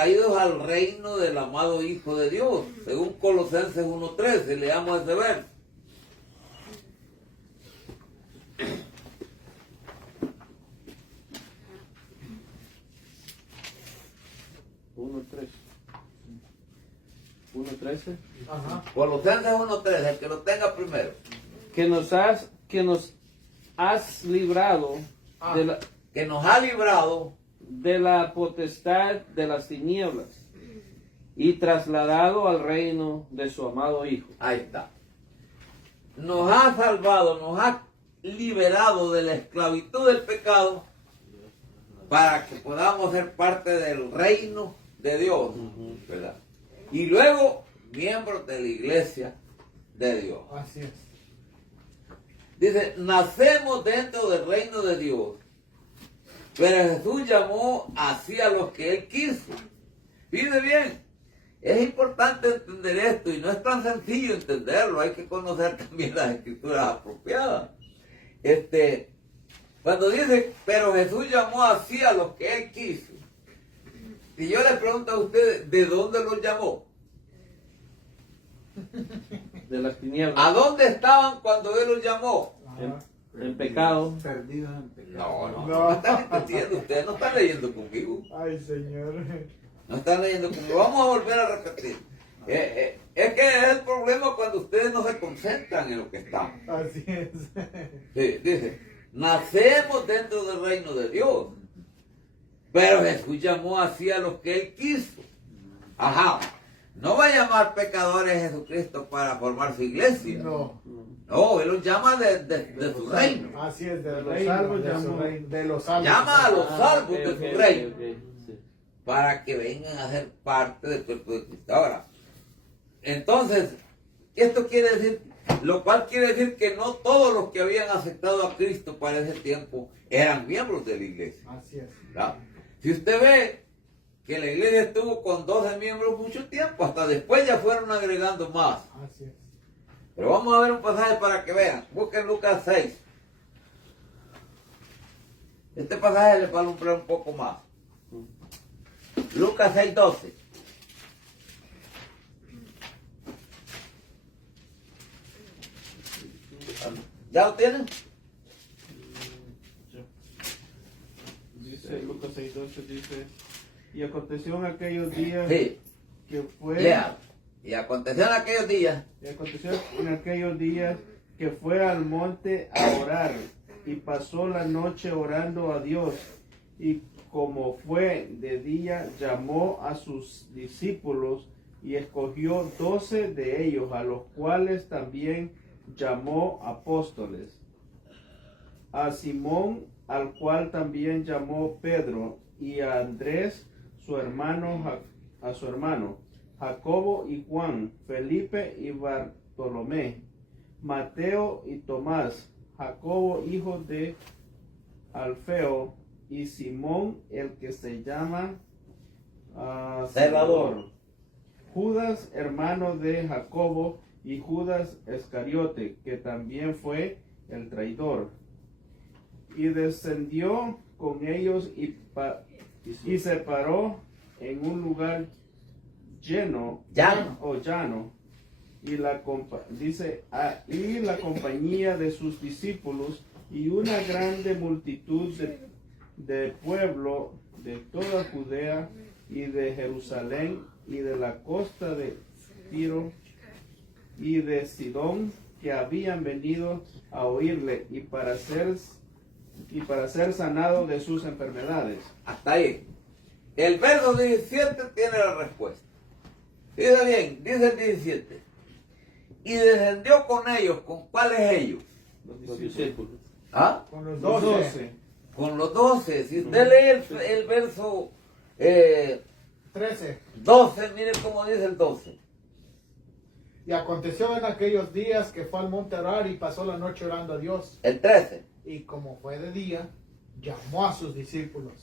traídos al reino del amado Hijo de Dios, según Colosenses 1:13, leamos ese verso. Colosenses 1:13, el que lo tenga primero. Que nos has librado Que nos ha librado de la potestad de las tinieblas y trasladado al reino de su amado Hijo. Ahí está. Nos ha salvado, nos ha liberado de la esclavitud del pecado para que podamos ser parte del reino de Dios, ¿verdad? Y luego, miembros de la iglesia de Dios. Así es. Dice, nacemos dentro del reino de Dios, pero Jesús llamó así a los que Él quiso. Fíjense bien, es importante entender esto y no es tan sencillo entenderlo, hay que conocer también las escrituras apropiadas. Cuando dice, pero Jesús llamó así a los que Él quiso, y yo le pregunto a ustedes, ¿de dónde los llamó? De las tinieblas. ¿A dónde estaban cuando Él los llamó? En pecado. Perdidos en pecado. No están entendiendo, ustedes no están leyendo conmigo. Ay, Señor. No están leyendo conmigo. Vamos a volver a repetir. Es que es el problema cuando ustedes no se concentran en lo que están. Así es. Sí, dice, nacemos dentro del reino de Dios, pero Jesús llamó así a los que Él quiso. Ajá. No va a llamar pecadores a Jesucristo para formar su iglesia. No. No, Él los llama de su reino. Así es, de los los salvos, de los salvos. Llama a los salvos de su reino. Sí. Para que vengan a ser parte del cuerpo de Cristo. Ahora, entonces, esto quiere decir, lo cual quiere decir que no todos los que habían aceptado a Cristo para ese tiempo eran miembros de la iglesia. Así es. ¿Verdad? Si usted ve que la iglesia estuvo con 12 miembros mucho tiempo, hasta después ya fueron agregando más. Así es. Pero vamos a ver un pasaje para que vean. Busquen Lucas 6. Este pasaje les va a alumbrar un poco más. Lucas 6:12. ¿Ya lo tienen? Dice Lucas 6:12, dice, y aconteció en aquellos días Sí. que fue... Lea. Y aconteció en aquellos días. Y aconteció en aquellos días que fue al monte a orar, y pasó la noche orando a Dios, y como fue de día, llamó a sus discípulos, y escogió 12 de ellos, a los cuales también llamó apóstoles. A Simón, al cual también llamó Pedro, y a Andrés, su hermano, a su hermano, Jacobo y Juan, Felipe y Bartolomé, Mateo y Tomás, Jacobo hijo de Alfeo, y Simón el que se llama Celador, Judas hermano de Jacobo, y Judas Iscariote, que también fue el traidor. Y descendió con ellos y se paró en un lugar llano, y la compañía de sus discípulos y una grande multitud de pueblo de toda Judea y de Jerusalén y de la costa de Tiro y de Sidón, que habían venido a oírle y para ser sanado de sus enfermedades. Hasta ahí. El verso 17 tiene la respuesta. Dice bien, dice el 17. Y descendió con ellos. ¿Con cuáles ellos? Los discípulos. ¿Ah? Con los Los 12. 12. Con los 12. Si usted lee el verso 13. 12, mire cómo dice el 12. Y aconteció en aquellos días que fue al monte a orar y pasó la noche orando a Dios. El 13. Y como fue de día, llamó a sus discípulos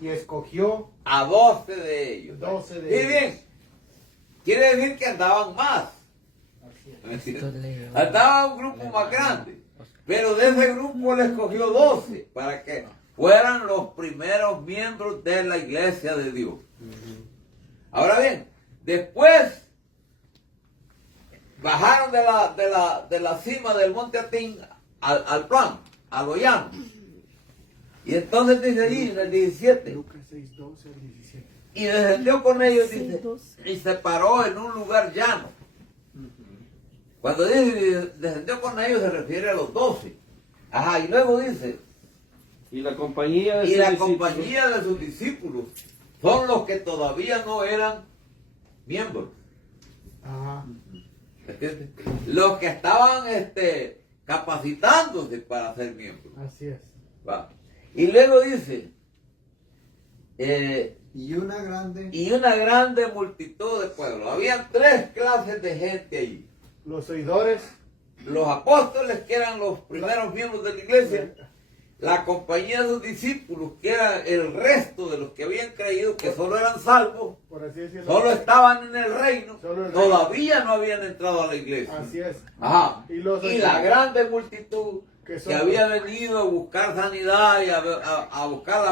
y escogió A 12 de ellos. 12 de Y ellos. bien, quiere decir que andaban más. Así es. Andaba un grupo más grande. Pero de ese grupo le escogió 12 para que fueran los primeros miembros de la iglesia de Dios. Después bajaron de la cima del monte Atín al plan, a lo llano. Y entonces dice ahí en el 17. Lucas 6, 12 al 17. Y descendió con ellos, dice, y se paró en un lugar llano. Cuando dice descendió con ellos se refiere a los 12. Ajá, y luego dice, Y la compañía de y sus la discípulos, compañía de sus discípulos son los que todavía no eran miembros. Ajá. ¿Entiendes? Los que estaban capacitándose para ser miembros. Así es. ¿Va? Y luego dice, Y una grande y una grande multitud de pueblos. Habían tres clases de gente allí. Los oidores. Los apóstoles, que eran los primeros miembros de la iglesia, la compañía de sus discípulos, que era el resto de los que habían creído que solo eran salvos, Por así decirlo. solo estaban en el reino, Solo el reino. todavía no habían entrado a la iglesia. Así es. Ajá. Y los Y la grande multitud que que son- había venido a buscar sanidad y a buscar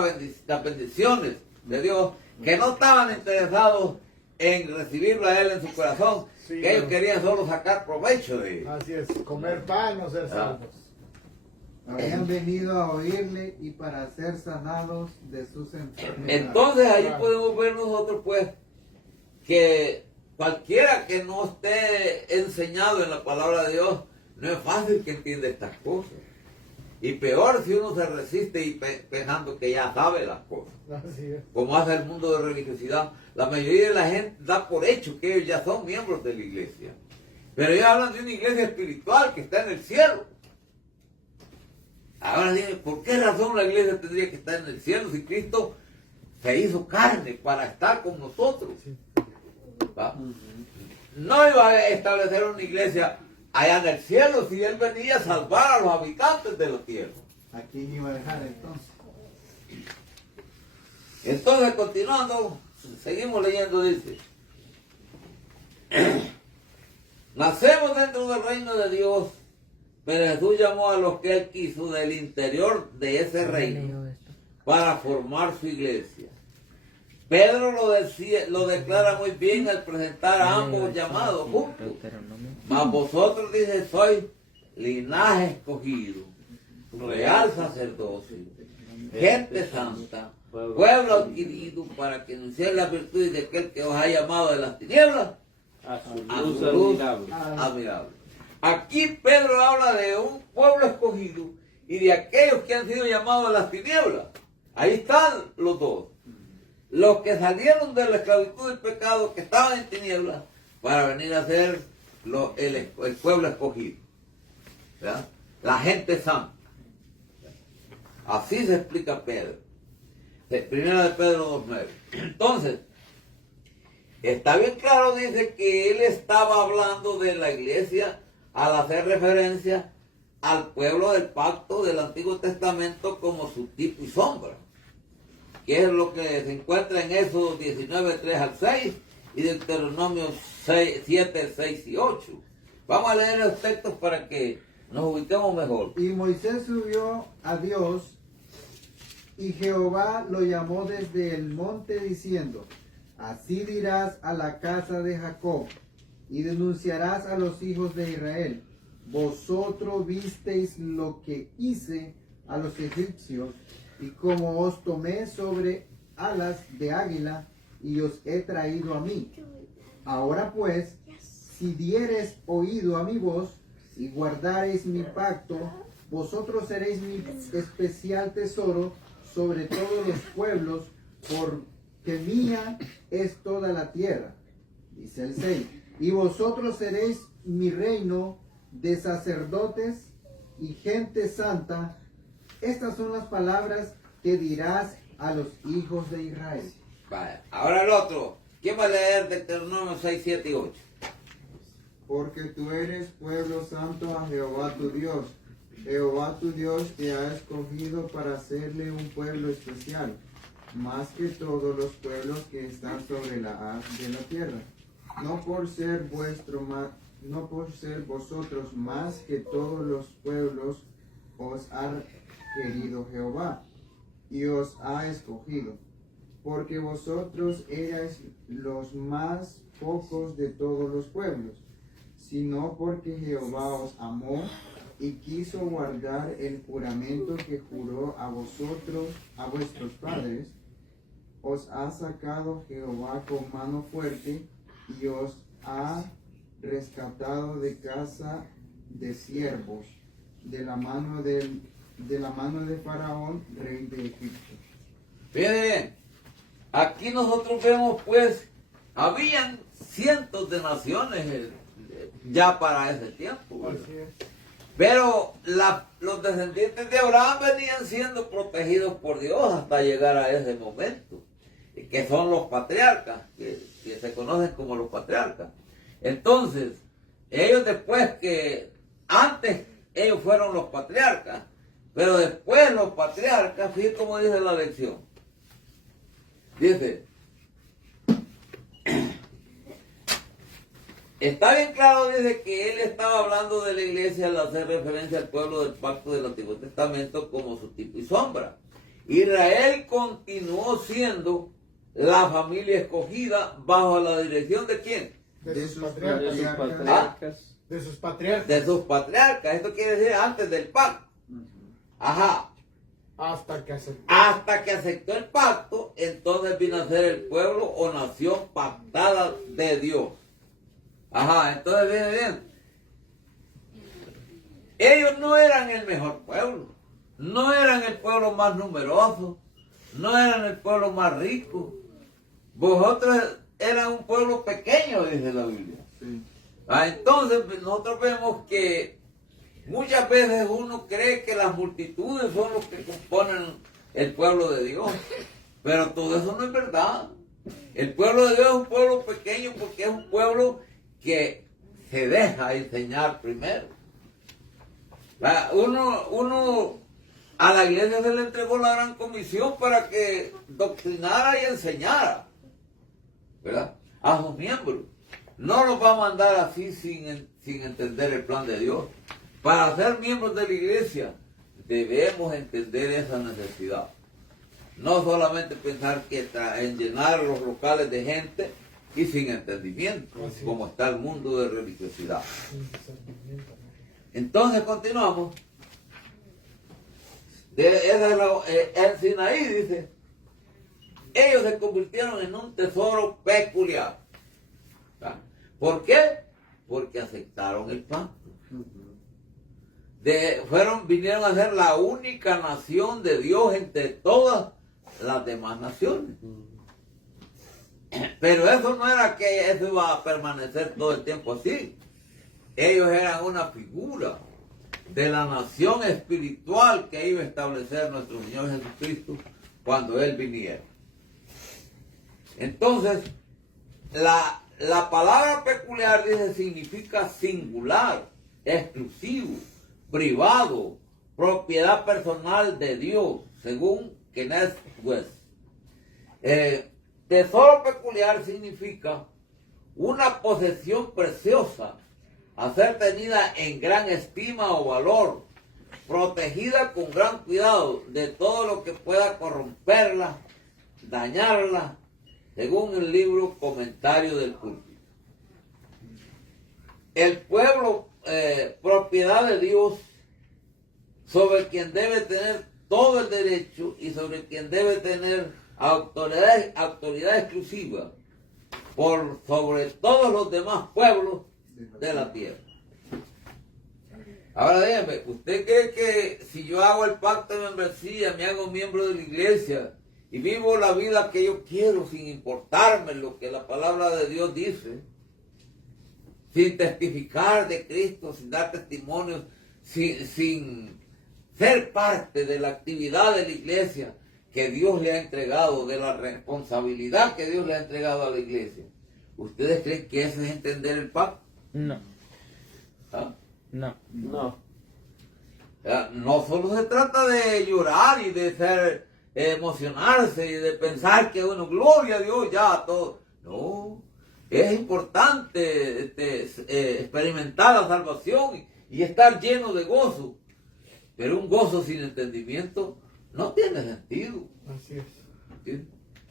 las bendiciones de Dios, que no estaban interesados en recibirlo a Él en su corazón, Sí, que ellos no. querían solo sacar provecho de Él. Así es. Comer pan o ser salvos. habían venido a oírle y para ser sanados de sus enfermedades. Entonces ahí Claro. podemos ver nosotros pues que cualquiera que no esté enseñado en la palabra de Dios, no es fácil que entienda estas cosas. Y peor si uno se resiste y pensando que ya sabe las cosas. Así es. Como hace el mundo de religiosidad. La mayoría de la gente da por hecho que ellos ya son miembros de la iglesia. Pero ellos hablan de una iglesia espiritual que está en el cielo. Ahora dime, ¿por qué razón la iglesia tendría que estar en el cielo si Cristo se hizo carne para estar con nosotros? ¿Va? No iba a establecer una iglesia allá en el cielo si Él venía a salvar a los habitantes de la tierra. ¿A quién iba a dejar entonces? Entonces, continuando, seguimos leyendo, dice, nacemos dentro del reino de Dios, pero Jesús llamó a los que Él quiso del interior de ese reino para formar su iglesia. Pedro lo declara muy bien al presentar a ambos llamados juntos. Mas vosotros, dice, sois linaje escogido, real sacerdocio, gente santa, pueblo adquirido, para que anunciéis las virtudes de aquel que os ha llamado de las tinieblas a su a luz su luz admirable. admirable. Aquí Pedro habla de un pueblo escogido y de aquellos que han sido llamados a las tinieblas. Ahí están los dos. Los que salieron de la esclavitud del pecado, que estaban en tinieblas, para venir a ser el pueblo escogido. ¿Verdad? La gente santa. Así se explica Pedro. Primera de Pedro 2:9. Entonces, está bien claro, dice que él estaba hablando de la iglesia al hacer referencia al pueblo del pacto del Antiguo Testamento como su tipo y sombra, que es lo que se encuentra en Éxodo 19, 3 al 6 y Deuteronomio 7, 6 y 8. Vamos a leer los textos para que nos ubiquemos mejor. Y Moisés subió a Dios, y Jehová lo llamó desde el monte diciendo, así dirás a la casa de Jacob, y denunciarás a los hijos de Israel, vosotros visteis lo que hice a los egipcios, y como os tomé sobre alas de águila, y os he traído a mí. Ahora pues, si diereis oído a mi voz, y guardareis mi pacto, vosotros seréis mi especial tesoro sobre todos los pueblos, porque mía es toda la tierra. Dice el 6. Y vosotros seréis mi reino de sacerdotes y gente santa. Estas son las palabras que dirás a los hijos de Israel. Vale. Ahora el otro. ¿Quién va a leer Deuteronomio 6, 7 y 8? Porque tú eres pueblo santo a Jehová tu Dios. Jehová tu Dios te ha escogido para hacerle un pueblo especial, más que todos los pueblos que están sobre la haz de la tierra. No por ser vosotros más que todos los pueblos os ha querido Jehová y os ha escogido. porque vosotros erais los más pocos de todos los pueblos, sino porque Jehová os amó y quiso guardar el juramento que juró a vosotros, a vuestros padres. Os ha sacado Jehová con mano fuerte y os ha rescatado de casa de siervos, de la mano de Faraón, rey de Egipto. Fíjense bien, aquí nosotros vemos pues, habían cientos de naciones ya para ese tiempo, ¿verdad? Así es. Pero los descendientes de Abraham venían siendo protegidos por Dios hasta llegar a ese momento, que son los patriarcas, que se conocen como los patriarcas. Entonces, ellos después antes ellos fueron los patriarcas, pero después los patriarcas, fíjense cómo dice la lección. Dice, está bien claro, dice que él estaba hablando de la iglesia al hacer referencia al pueblo del pacto del Antiguo Testamento como su tipo y sombra. Israel continuó siendo la familia escogida bajo la dirección de ¿quién? De sus De sus patriarcas. patriarcas. De sus patriarcas. De sus patriarcas. Esto quiere decir antes del pacto. Ajá. Hasta que aceptó. Hasta que aceptó el pacto, entonces vino a ser el pueblo o nación pactada de Dios. Ajá, entonces bien. Ellos no eran el mejor pueblo, no eran el pueblo más numeroso, no eran el pueblo más rico. Vosotros eran un pueblo pequeño, dice la Biblia. Sí. Entonces nosotros vemos que muchas veces uno cree que las multitudes son los que componen el pueblo de Dios, pero todo eso no es verdad. El pueblo de Dios es un pueblo pequeño porque es un pueblo que se deja enseñar primero. Uno a la iglesia se le entregó la gran comisión para que doctrinara y enseñara, ¿verdad?, a sus miembros. No los va a mandar así sin entender el plan de Dios. Para ser miembros de la iglesia debemos entender esa necesidad. No solamente pensar que en llenar los locales de gente y sin entendimiento, Así como está el mundo de religiosidad. Sin discernimiento. Entonces continuamos. En Sinaí dice, ellos se convirtieron en un tesoro peculiar. ¿Por qué? Porque aceptaron el pacto. Vinieron a ser la única nación de Dios entre todas las demás naciones. Pero eso no era que eso iba a permanecer todo el tiempo así. Ellos eran una figura de la nación espiritual que iba a establecer nuestro Señor Jesucristo cuando Él viniera. Entonces, la palabra peculiar, dice, significa singular, exclusivo, privado, propiedad personal de Dios, según Kenneth West. Tesoro peculiar significa una posesión preciosa, a ser tenida en gran estima o valor, protegida con gran cuidado de todo lo que pueda corromperla, dañarla, según el libro Comentario del Púlpito. El pueblo, propiedad de Dios, sobre quien debe tener todo el derecho y sobre quien debe tener autoridad exclusiva sobre todos los demás pueblos de la tierra. Ahora dígame, ¿usted cree que si yo hago el pacto de membresía, me hago miembro de la iglesia y vivo la vida que yo quiero sin importarme lo que la palabra de Dios dice, sin testificar de Cristo, sin dar testimonios, sin ser parte de la actividad de la iglesia que Dios le ha entregado, de la responsabilidad que Dios le ha entregado a la iglesia? ¿Ustedes creen que eso es entender el pacto? No, ¿Ah? no. No. No solo se trata de llorar y de emocionarse y de pensar que uno, gloria a Dios, ya todo. No, es importante experimentar la salvación y estar lleno de gozo. Pero un gozo sin entendimiento no tiene sentido. Así es. ¿Entiendes?